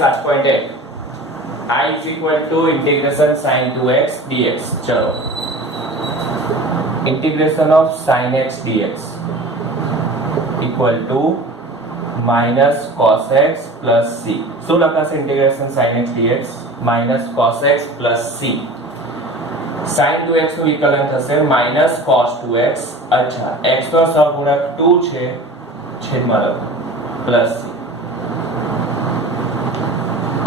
કરીએ 7.1 I is equal to integration sin 2x dx. चलो integration of sin x dx equal to minus cos x plus c. શું લખાશે integration sin x dx minus cos x plus c. sin 2x નું વિકલન થશે minus cos 2x. અચ્છા x નો સહગુણક 2 છે છેદમાં લખો plus c.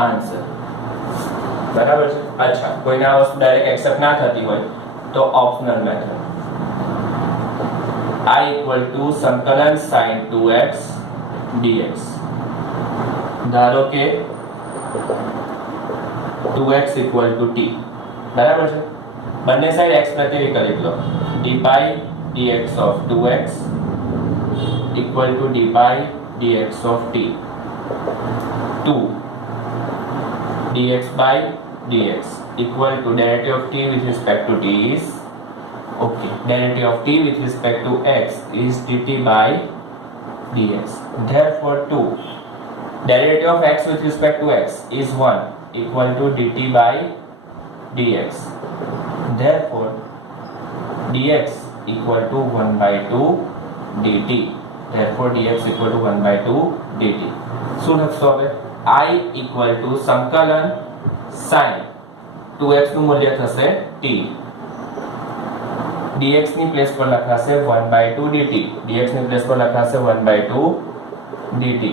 આન્સર બરાબર છે. અચ્છા કોઈને આ વસ્તુ ડાયરેક્ટ એક્સેપ્ટ ના થતી હોય તો optional method I equal to સંકલન sin 2x dx. ધારો કે 2x equal to t. બરાબર છે. બંને સાઈડ x પ્રત્યે વિકલિત લો. d pi dx of 2x equal to d pi dx of t. 2 dx by dx equal to derivative of t with respect to t is okay. Derivative of t with respect to x is dt by dx. Therefore 2 derivative of x with respect to x is 1 equal to dt by dx. Therefore dx equal to 1 by 2 dt. Therefore dx equal to 1 by 2 dt. શું લખશો હવે I equal to સંકલન sin 2x નું મૂલ્ય થશે t. dx ની place પર લખાશે 1 by 2 dt. dx ની પ્લેસ પર લખાશે 1 by 2 dt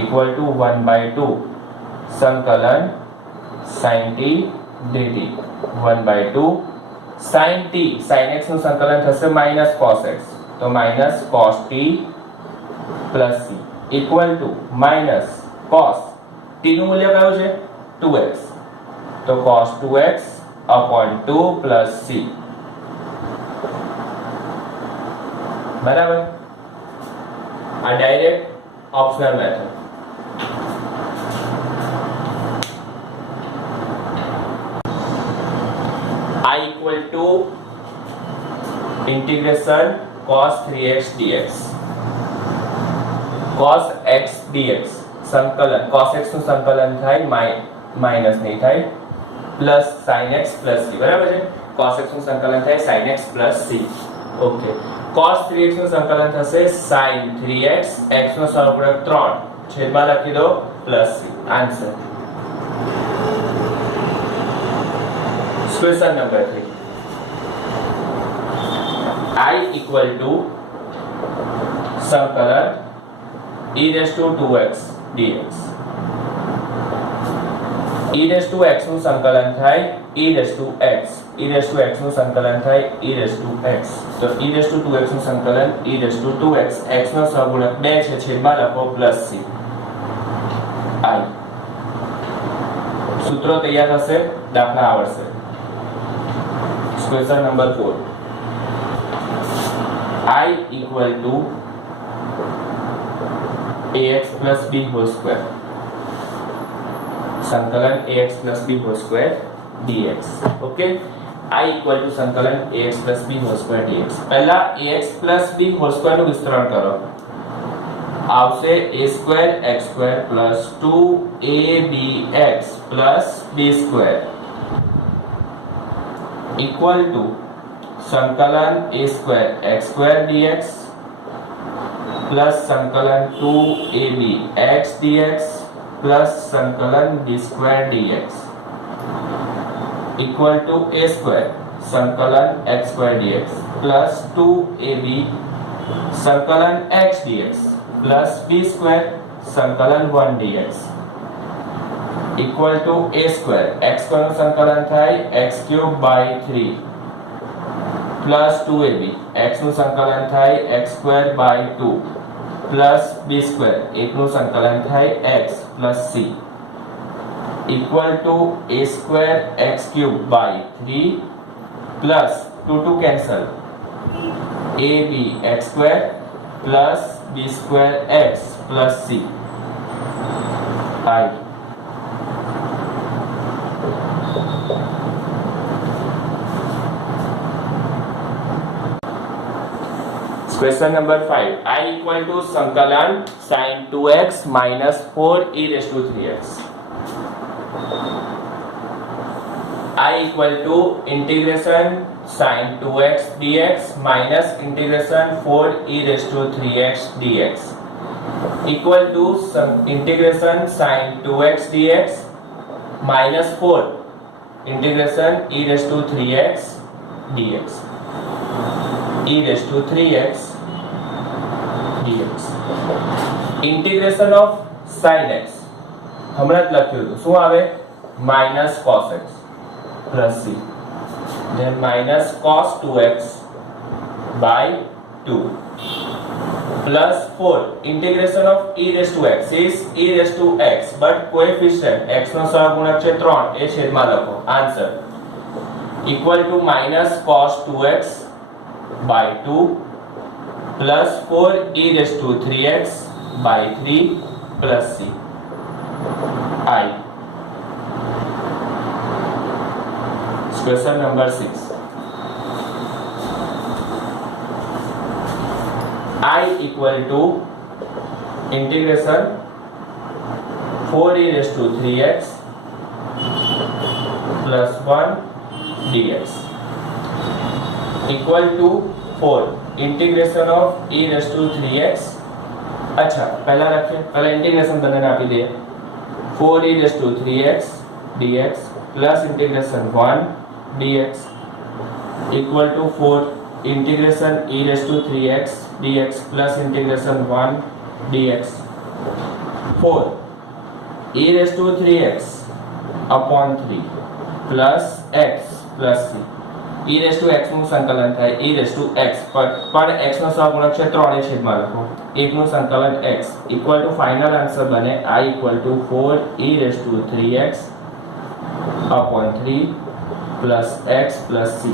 equal to 1 by 2 સંકલન sin t dt. 1 by 2 sin t sin x નું સંકલન થશે minus cos x. તો minus cos t plus c equal to minus cos t નું મૂલ્ય કયું છે 2x. તો cos 2x upon 2 plus c. બરાબર. આ direct optional method. I equal to integration cos 3x dx. cos x dx સંકલન cos x નું સંકલન થાય માઈનસ નહીં થાય plus sin x plus c. બરાબર છે. cos x નું સંકલન થાય sin x plus c. Okay. cos 3x નું સંકલન થશે sin 3x. x નો સહગુણક 3 છેદમાં લખી દો plus c. Answer. Question number 3 I equal to સંકલન e raised to 2x dx. e raised to x નું સંકલન થાય e raised to x. e raised to x નું સંકલન થાય e raised to x. તો e raised to 2x નું સંકલન e raised to 2x. x નો સહગુણક 2 છે છેદમાં લખો plus c. I સૂત્રો તૈયાર હશે દાખલા આવડશે. Question number 4 I equal to ax plus b whole square. સંકલન ax plus b whole square dx. Okay. I equal to સંકલન ax plus b whole square dx. પહેલા ax plus b whole square નું વિસ્તરણ કરો. આવશે a square x square plus 2abx plus b square equal to સંકલન a square x square dx plus સંકલન 2ab x dx plus સંકલન b square dx equal to a square સંકલન x square dx plus 2ab સંકલન x dx plus b square સંકલન 1 dx equal to a square x square નું સંકલન થાય x cube by 3 plus 2ab x નું સંકલન થાય x square by 2 plus b square 1 નું સંકલન થાય x plus c equal to a square x cube by 3 plus 2 cancel ab x square plus b square x plus c. I Question number 5. I equal to संकलन sin 2x minus 4 e raised to 3x. I equal to integration sin 2x dx minus integration 4 e raised to 3x dx equal to some integration sin 2x dx minus 4 integration e raised to 3x dx e raised to 3x dx integration of sin x हमने लख्યું હતું શું આવે minus cos x plus c then minus cos 2x by 2 plus 4 integration of e raised to x is e raised to x but coefficient x નો સહગુણક છે 3 એ છેદમાં લખો answer equal to minus cos 2x by 2 plus 4 e raised to 3x by 3 plus c I. Question number 6. I equal to integration 4 e raised to 3x plus 1 dx equal to 4 integration of e raised to 3x. अच्छा पहला रखिए पहला integration बनने आपी दिए 4 e raised to 3x dx plus integration 1 dx equal to 4 integration e raised to 3x dx plus integration 1 dx 4 e raised to 3x upon 3 plus x plus c e raised to x નું સંકલન થાય e raised to x પણ x નો સહગુણક છે 3 એ છેદમાં લખો 1 નું સંકલન x equal to final answer બને I equal to 4 e raised to 3x upon 3 plus x plus c.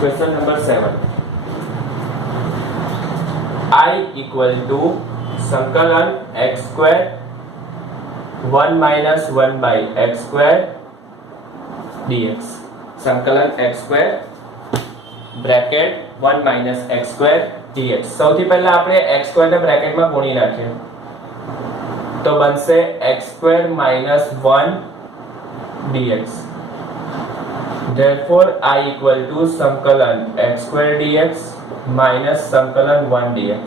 Question number 7. I equal to संकलन x square 1 minus 1 by x square dx संकलन x square bracket 1 minus x square dx સૌથી પહેલા આપણે x square ને બ્રેકેટમાં ગુણી નાખીએ તો બનશે x square minus 1 dx therefore I equal to संकलन x square dx minus संकलन 1 dx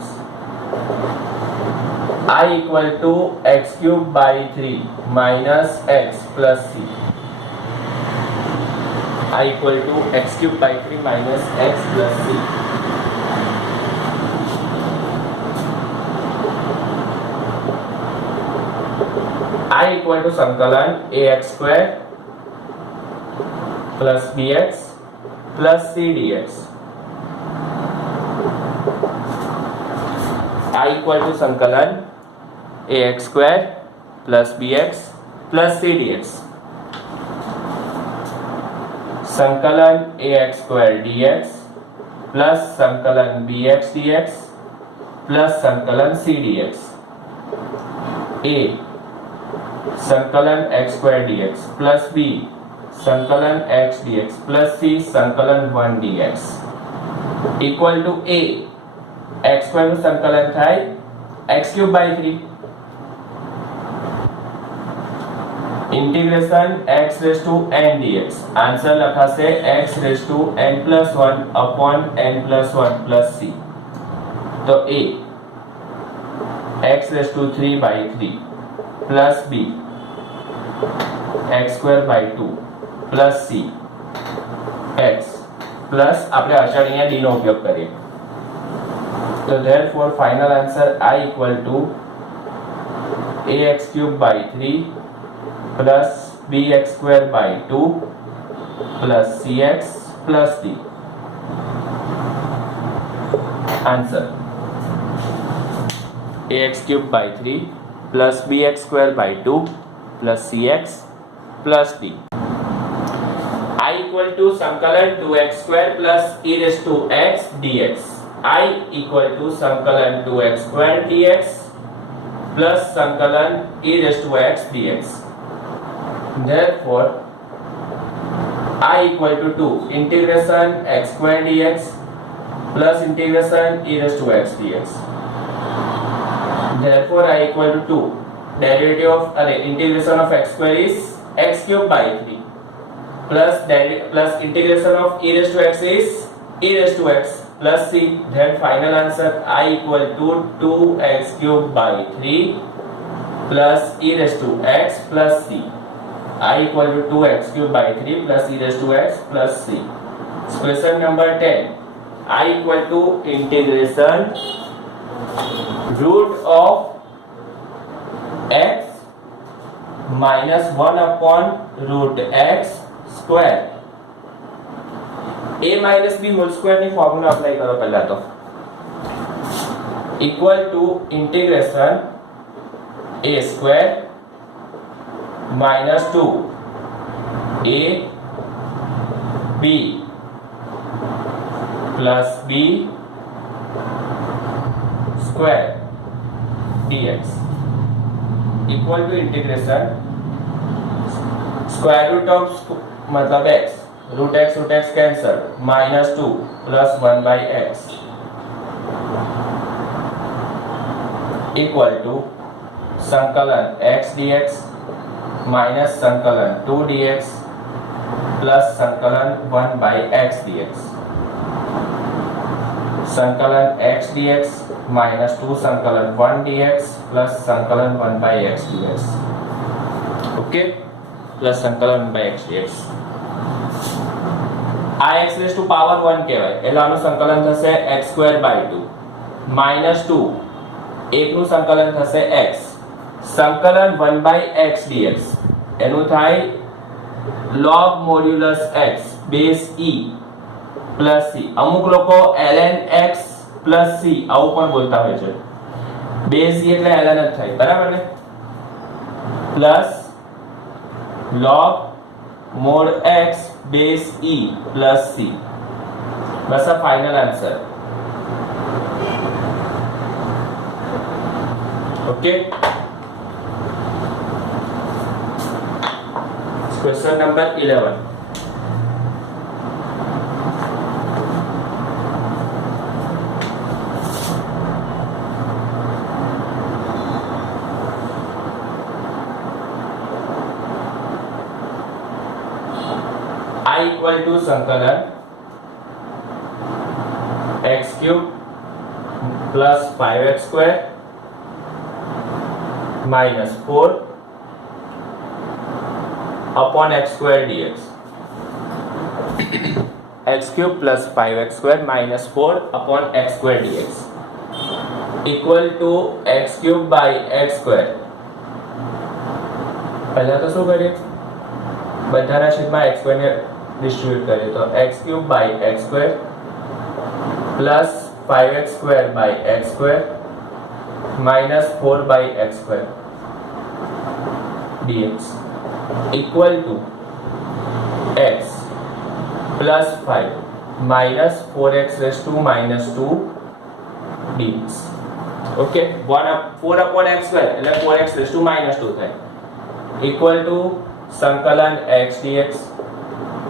I equal to x cube by 3 minus x plus c I equal to x cube by 3 minus x plus c I equal to संकलन ax square plus bx plus c dx I equal to संकलन ax square plus bx plus c dx संकलन ax square dx plus संकलन bx dx plus संकलन c dx a संकलन x square dx plus b संकलन x dx plus c संकलन 1 dx equal to a x square નું સંકલન થાય x cube by 3 integration x raised to n dx answer લખાશે x raised to n plus 1 upon n plus 1 plus c તો a x raised to 3 by 3 plus b x square by 2 plus c x plus આપણે અચળ અહીંયા d નો ઉપયોગ કરીએ So therefore final answer I equal to ax cube by 3 plus bx square by 2 plus cx plus d. Answer ax cube by 3 plus bx square by 2 plus cx plus d. I equal to संकलन 2x square plus e raised to x dx I equal to संकलन 2x square dx plus संकलन e raised to x dx. Therefore, I equal to 2 integration x square dx plus integration e raised to x dx. Therefore I equal to 2. Derivative of integration of x square is x cube by 3 plus integration of e raised to x is e raised to x plus c. Then final answer I equal to 2x cube by 3 plus e raised to x plus c. I equal to 2x cube by 3 plus e raised to x plus c. Question number 10. I equal to integration root of x minus 1 upon root x square a minus b whole square ની formula apply કરો પહેલા તો equal to integration a square minus 2 a b plus b square dx equal to integration square root of मतलब x root x cancel minus 2 plus 1 by x equal to संकलन x dx minus संकलन 2 dx plus संकलन 1 by x dx संकलन x dx minus 2 संकलन 1 dx plus संकलन 1 by x dx okay plus संकलन 1 by x dx આ x raised to power 1 કહેવાય એટલે આનું સંકલન થશે x square by 2 minus 2 એકનું સંકલન થશે x સંકલન 1 by x dx એનું થાય log modulus x base e plus c અમુક લોકો ln x plus c આવું પણ બોલતા હોય છે base e એટલે ln જ થાય બરાબર ને plus log mod x base e plus c बस आ final answer okay question number 11 I equal to संकलन x cube plus 5x square minus 4 upon x square dx x cube plus 5x square minus 4 upon x square dx equal to x cube by x square पहला तो शू करिए બધા રાશિમાં x square ને distribute करिए तो x cube by x square plus 5x square by x square minus 4 by x square dx equal to x plus 5 minus 4x raised to minus 2 dx okay 4 upon x square એટલે 4x raised to minus 2 થાય equal to संकलन x dx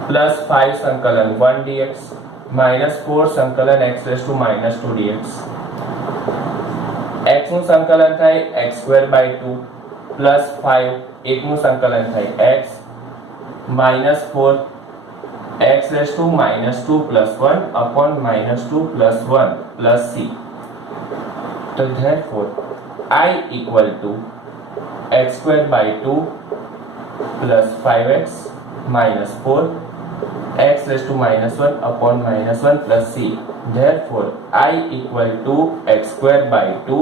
plus 5 संकलन 1 dx minus 4 संकलन x raised to minus 2 dx x નું સંકલન થાય x square by 2 plus 5 1 નું સંકલન થાય x minus 4 x raised to minus 2 plus 1 upon minus 2 plus 1 plus c so therefore I equal to x square by 2 plus 5x minus 4 x raised to minus 1 upon minus 1 plus c therefore I equal to x square by 2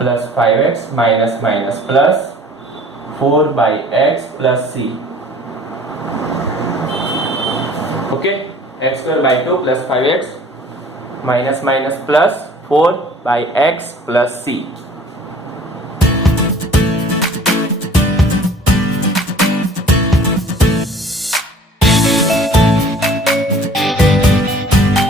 plus 5x minus minus plus 4 by x plus c okay x square by 2 plus 5x minus minus plus 4 by x plus c